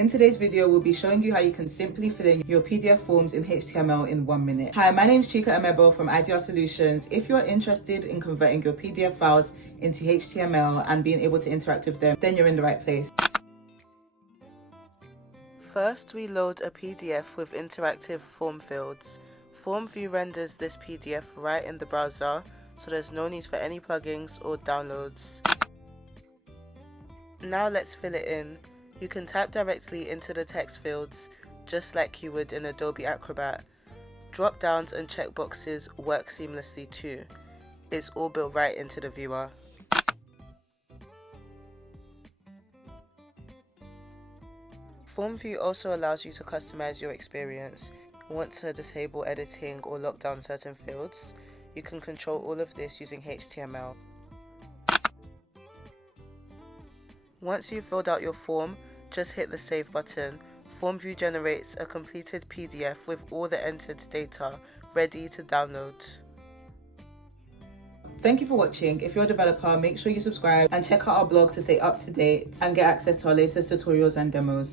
In today's video, we'll be showing you how you can simply fill in your PDF forms in HTML in 1 minute. Hi, my name is Chika Amebo from IDR Solutions. If you're interested in converting your PDF files into HTML and being able to interact with them, then you're in the right place. First, we load a PDF with interactive form fields. FormVu renders this PDF right in the browser, so there's no need for any plugins or downloads. Now let's fill it in. You can type directly into the text fields, just like you would in Adobe Acrobat. Drop-downs and checkboxes work seamlessly too. It's all built right into the viewer. FormVu also allows you to customize your experience. Want to disable editing or lock down certain fields? You can control all of this using HTML. Once you've filled out your form, just hit the Save button. FormVu generates a completed PDF with all the entered data ready to download. Thank you for watching. If you're a developer, make sure you subscribe and check out our blog to stay up to date and get access to our latest tutorials and demos.